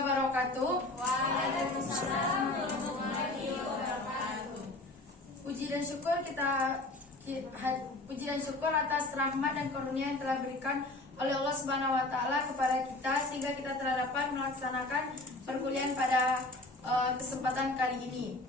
wabarakatuh. Waalaikumsalam warahmatullahi wabarakatuh. Puji dan syukur atas rahmat dan karunia yang telah berikan oleh Allah Subhanahu wa taala kepada kita sehingga kita telah dapat melaksanakan perkuliahan pada kesempatan kali ini.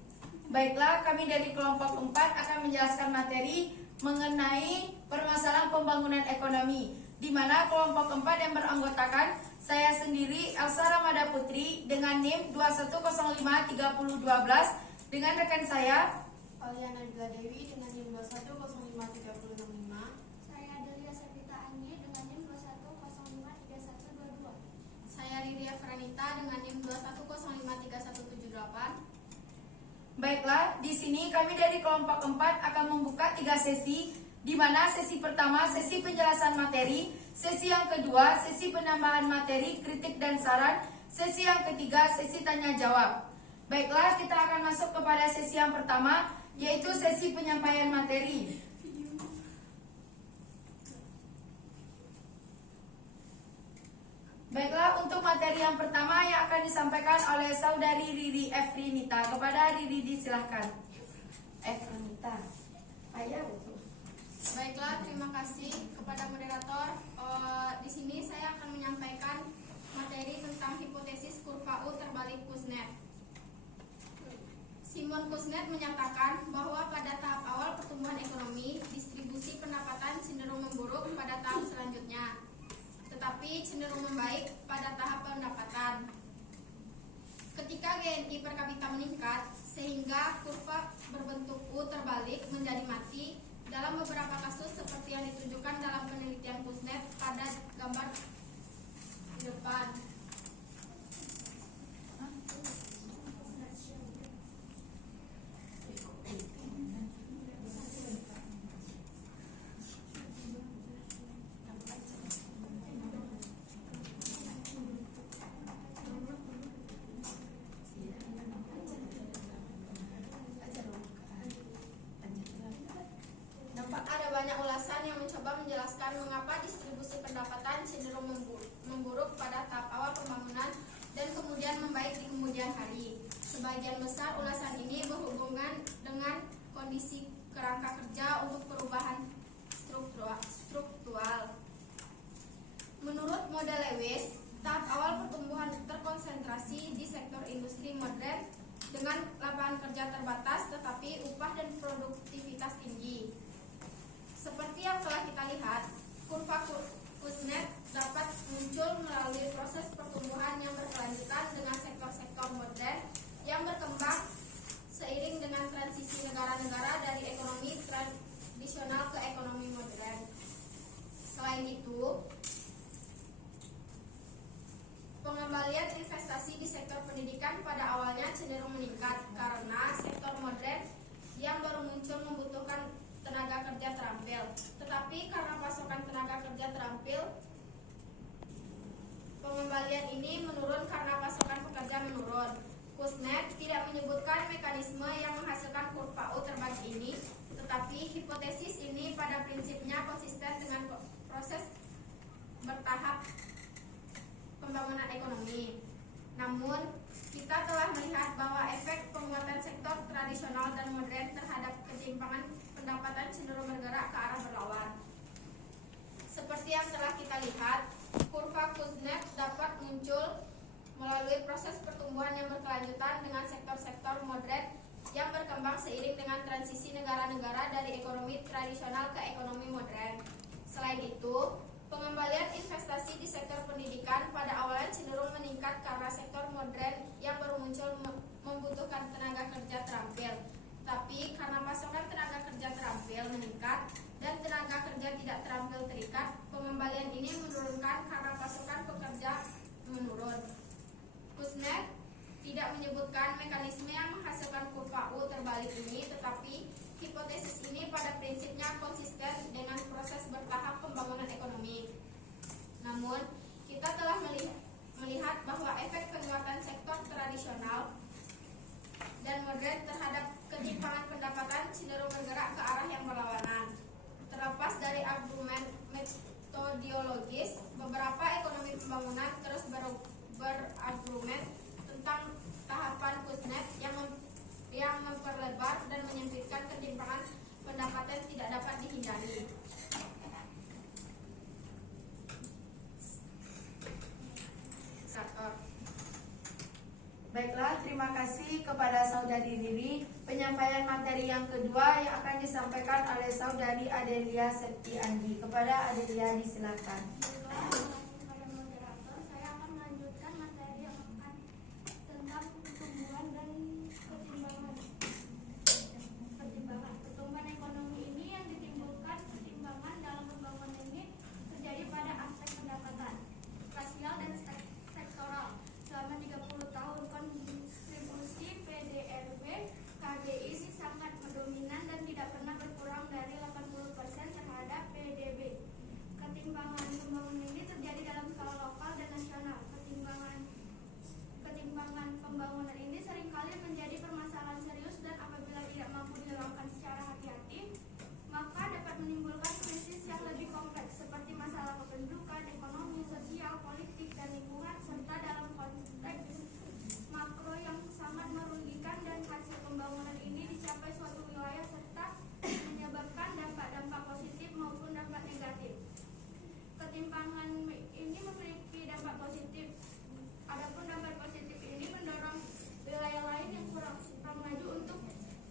Baiklah, kami dari kelompok 4 akan menjelaskan materi mengenai permasalahan pembangunan ekonomi, di mana kelompok 4 yang beranggotakan saya sendiri Elsa Ramada Putri dengan NIM 21053012 dengan rekan saya Aulia Nabila Dewi dengan NIM 21053065. Saya Delia Servita Anji dengan NIM 21053122. Saya Riria Franita dengan NIM 21053178. Baiklah, di sini kami dari kelompok 4 akan membuka 3 sesi, di mana sesi pertama sesi penjelasan materi, sesi yang kedua sesi penambahan materi, kritik dan saran, sesi yang ketiga sesi tanya jawab. Baiklah, kita akan masuk kepada sesi yang pertama, yaitu sesi penyampaian materi. Baiklah, untuk materi yang pertama yang akan disampaikan oleh saudari Riri Efrinita. Kepada Riri silahkan. Efrinita. Ayah betul. Baiklah, terima kasih kepada moderator. Di sini saya akan menyampaikan materi tentang hipotesis kurva U terbalik Kuznets. Simon Kuznets menyatakan bahwa pada tahap awal pertumbuhan ekonomi, distribusi pendapatan cenderung memburuk pada tahap selanjutnya, tetapi cenderung membaik pada tahap pendapatan. Ketika GNI per kapita meningkat, sehingga kurva berbentuk U terbalik menjadi mati dalam beberapa kasus seperti yang ditunjukkan dalam penelitian Kuznets pada gambar di depan. Ada banyak ulasan yang mencoba menjelaskan mengapa distribusi pendapatan cenderung memburuk pada tahap awal pembangunan dan kemudian membaik di kemudian hari. Sebagian besar ulasan ini berhubungan dengan kondisi kerangka kerja untuk perubahan struktural. Menurut model Lewis, tahap awal pertumbuhan terkonsentrasi di sektor industri modern dengan lapangan kerja terbatas tetapi upah dan produktivitas tinggi. Seperti yang telah kita lihat, kurva Kuznets dapat muncul melalui proses pertumbuhan yang berkelanjutan dengan sektor-sektor modern yang berkembang seiring dengan transisi negara-negara dari ekonomi tradisional ke ekonomi modern. Selain itu, pengembalian investasi di sektor pendidikan pada awalnya cenderung meningkat karena sektor modern yang baru muncul membutuhkan tenaga kerja terampil. Tetapi karena pasokan tenaga kerja terampil, pengembalian ini menurun karena pasokan pekerja menurun. Kuznets tidak menyebutkan mekanisme yang menghasilkan kurva U terbalik ini, tetapi hipotesis ini pada prinsipnya konsisten dengan proses bertahap pembangunan ekonomi. Namun, kita telah melihat bahwa efek penguatan sektor tradisional dan modern terhadap ketimpangan pendapatan cenderung bergerak ke arah berlawan. Seperti yang telah kita lihat, kurva Kuznets dapat muncul melalui proses pertumbuhan yang berkelanjutan dengan sektor-sektor modern yang berkembang seiring dengan transisi negara-negara dari ekonomi tradisional ke ekonomi modern. Selain itu, pengembalian investasi di sektor pendidikan pada awalnya cenderung meningkat karena sektor modern yang baru muncul membutuhkan tenaga kerja terampil. Tapi karena pasokan tenaga kerja terampil meningkat dan tenaga kerja tidak terampil terikat, pengembalian ini menurunkan karena pasokan pekerja menurun. Kuznets tidak menyebutkan mekanisme yang menghasilkan kurva U terbalik ini, tetapi hipotesis ini pada prinsipnya konsisten dengan proses bertahap pembangunan ekonomi. Namun, kita telah melihat bahwa efek penguatan sektor tradisional dan modern terhadap ketimpangan pendapatan cenderung bergerak ke arah yang berlawanan. Terlepas dari argumen metodiologis, beberapa ekonomi pembangunan terus berargumen tentang tahapan Kusnet yang memperlebar dan menyempitkan ketimpangan pendapatan tidak dapat dihindari. Baiklah, terima kasih kepada Saudari Riri. Penyampaian materi yang kedua yang akan disampaikan oleh Saudari Adelia Septiandi. Kepada Adelia disilakan. Kepada moderator, saya akan melanjutkan materi yang akan tentang pertumbuhan dan ketimbangan. Pertumbuhan ekonomi ini yang ditimbulkan ketimbangan dalam pembangunan ini terjadi pada aspek pendapatan, rasial dan sektoral. Selama 30 tahun kontribusi PDRB KGI ini sangat mendominan dan tidak pernah berkurang dari 80% terhadap PDB. Ketimbangan pembangunan ini terjadi dalam skala lokal dan nasional. Ketimbangan pembangunan ini seringkali menjadi permasalahan serius dan apabila tidak mampu dilakukan secara hati-hati, maka dapat menimbulkan krisis yang lebih kompleks seperti masalah kependudukan, ekonomi, sosial, politik, dan lingkungan, serta dalam konteks makro yang sangat merugikan dan hasil pembangunan ini dicapai suatu wilayah serta menyebabkan dampak-dampak positif maupun dampak negatif. Ketimpangan ini memiliki dampak positif. Adapun dampak positif ini mendorong wilayah lain yang kurang maju untuk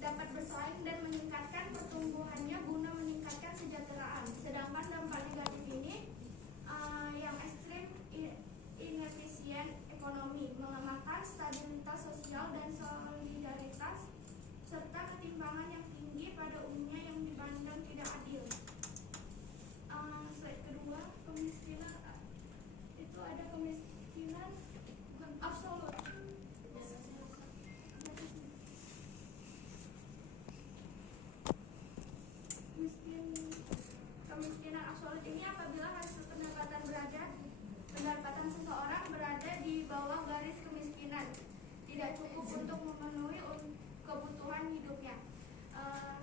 dapat bersaing dan meningkatkan pertumbuhannya guna meningkatkan kesejahteraan. Sedangkan dampak negatif ini yang ekstrim, inefisien ekonomi, melemahkan stabilitas sosial dan solidaritas, serta ketimpangan yang tinggi pada umumnya yang dipandang tidak adil. Slide kedua, kemiskinan itu ada kemiskinan absolut. Kemiskinan absolut ini apabila hasil pendapatan seseorang berada di bawah garis kemiskinan, tidak cukup untuk memenuhi kebutuhan hidupnya.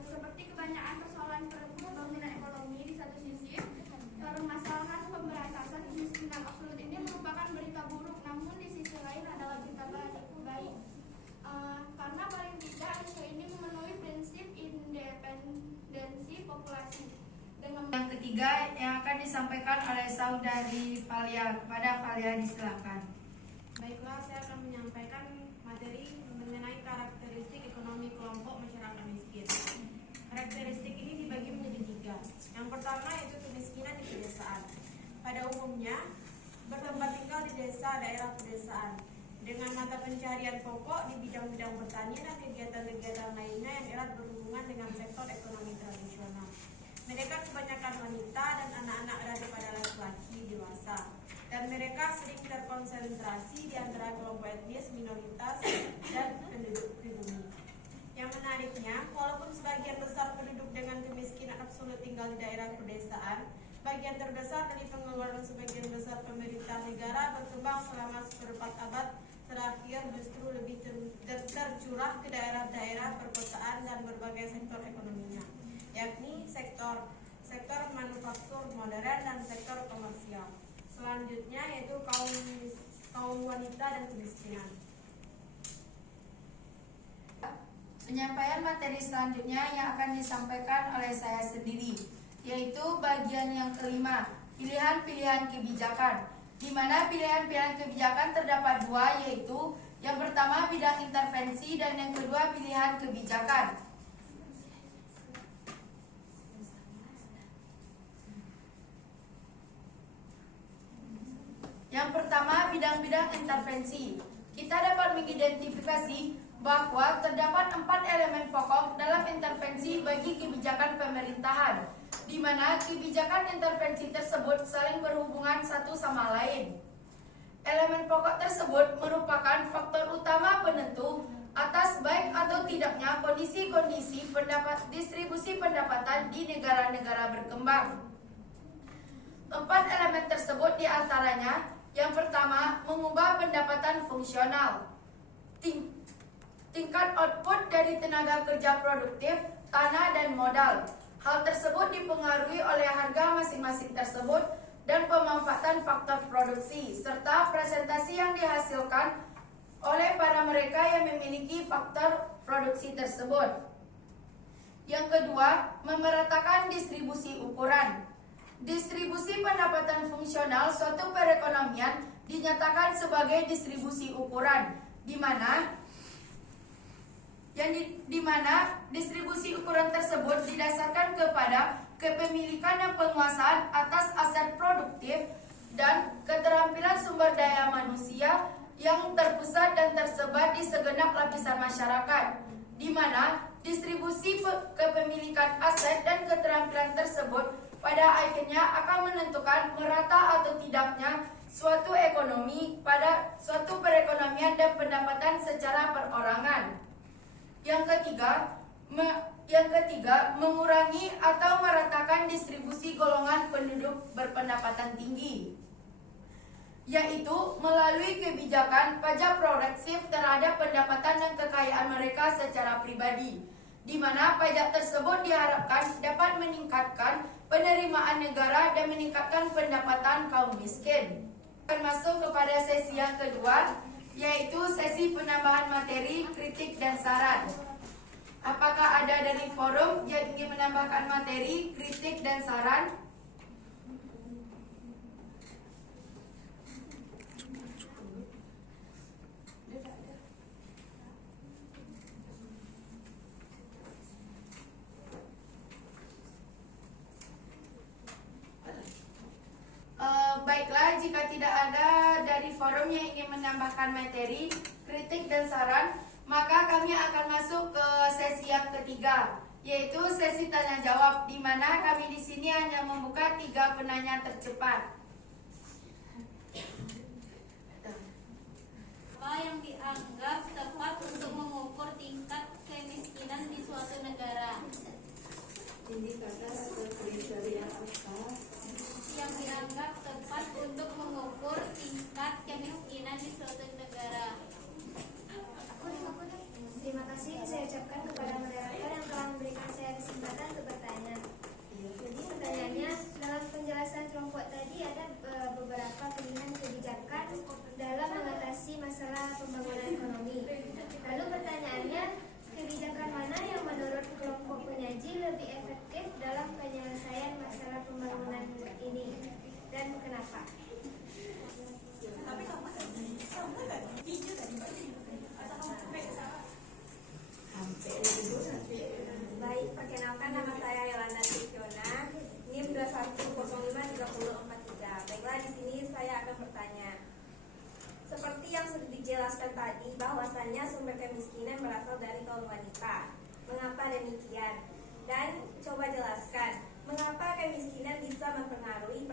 Seperti kebanyakan persoalan pembangunan ekonomi di satu sisi, permasalahan pemberantasan kemiskinan absolut ini merupakan berita buruk, namun di sisi lain adalah berita baik. Karena paling tidak Indonesia ini memenuhi prinsip independensi populasi. Yang ketiga yang akan disampaikan oleh Saudari Valia. Kepada Valia disilakan. Baiklah, saya akan menyampaikan materi mengenai karakteristik ekonomi kelompok masyarakat miskin. Karakteristik ini dibagi menjadi 3. Yang pertama yaitu kemiskinan di pedesaan. Pada umumnya bertempat tinggal di desa daerah pedesaan dengan mata pencaharian pokok di bidang-bidang pertanian dan kegiatan-kegiatan lainnya yang erat berhubungan dengan sektor ekonomi tradisional. Mereka kebanyakan wanita dan anak-anak berada pada laki-laki dewasa, dan mereka sering terkonsentrasi di antara kelompok etnis minoritas dan penduduk pribumi. Yang menariknya, walaupun sebagian besar penduduk dengan kemiskinan absolut tinggal di daerah pedesaan, bagian terbesar dari pengeluaran sebagian besar pemerintah negara berkembang selama seperempat abad terakhir justru lebih tercurah ke daerah-daerah perkotaan dan berbagai sektor ekonominya, yakni sektor manufaktur modern dan sektor komersial. Selanjutnya yaitu kaum wanita dan kemiskinan. Penyampaian materi selanjutnya yang akan disampaikan oleh saya sendiri, yaitu bagian yang kelima, pilihan-pilihan kebijakan, di mana pilihan-pilihan kebijakan terdapat 2, yaitu yang pertama bidang intervensi dan yang kedua pilihan kebijakan. Yang pertama, bidang-bidang intervensi. Kita dapat mengidentifikasi bahwa terdapat 4 elemen pokok dalam intervensi bagi kebijakan pemerintahan, di mana kebijakan intervensi tersebut saling berhubungan satu sama lain. Elemen pokok tersebut merupakan faktor utama penentu atas baik atau tidaknya kondisi-kondisi distribusi pendapatan di negara-negara berkembang. 4 elemen tersebut diantaranya, yang pertama, mengubah pendapatan fungsional, tingkat output dari tenaga kerja produktif, tanah dan modal. Hal tersebut dipengaruhi oleh harga masing-masing tersebut dan pemanfaatan faktor produksi, serta presentasi yang dihasilkan oleh para mereka yang memiliki faktor produksi tersebut. Yang kedua, memeratakan distribusi ukuran. Distribusi pendapatan fungsional suatu perekonomian dinyatakan sebagai distribusi ukuran, di mana distribusi ukuran tersebut didasarkan kepada kepemilikan dan penguasaan atas aset produktif dan keterampilan sumber daya manusia yang terpusat dan tersebar di segenap lapisan masyarakat, di mana distribusi kepemilikan aset dan keterampilan tersebut pada akhirnya akan menentukan merata atau tidaknya suatu ekonomi pada suatu perekonomian dan pendapatan secara perorangan. Yang ketiga, mengurangi atau meratakan distribusi golongan penduduk berpendapatan tinggi, yaitu melalui kebijakan pajak progresif terhadap pendapatan dan kekayaan mereka secara pribadi, di mana pajak tersebut diharapkan dapat meningkatkan penerimaan negara dan meningkatkan pendapatan kaum miskin. Akan masuk kepada sesi yang kedua, yaitu sesi penambahan materi, kritik, dan saran. Apakah ada dari forum yang ingin menambahkan materi, kritik, dan saran? Baiklah, jika tidak ada dari forum yang ingin menambahkan materi, kritik, dan saran, maka kami akan masuk ke sesi yang ketiga, yaitu sesi tanya jawab, di mana kami di sini hanya membuka 3 penanya tercepat. Apa yang dianggap tepat untuk mengukur tingkat kemiskinan di suatu negara? Indikator atau kriteria apa Yang dianggap tepat untuk mengukur tingkat kemiskinan di suatu negara. Terima kasih saya ucapkan kepada moderator yang telah memberikan saya kesempatan untuk bertanya. Jadi pertanyaannya, dalam penjelasan kelompok tadi ada beberapa pilihan kebijakan dalam mengatasi masalah pembangunan ekonomi. Lalu pertanyaannya, kebijakan mana yang menurut kelompok penyaji lebih efektif dalam penyelesaian masalah pembangunan ini dan kenapa? Baik, perkenalkan nama saya Yolanda Cikiona, NIM 21053043. Baiklah, di sini saya akan bertanya. Seperti yang sudah dijelaskan tadi, bahwasannya sumber kemiskinan berasal dari kaum wanita. Mengapa demikian? Dan coba jelaskan, mengapa kemiskinan bisa mempengaruhi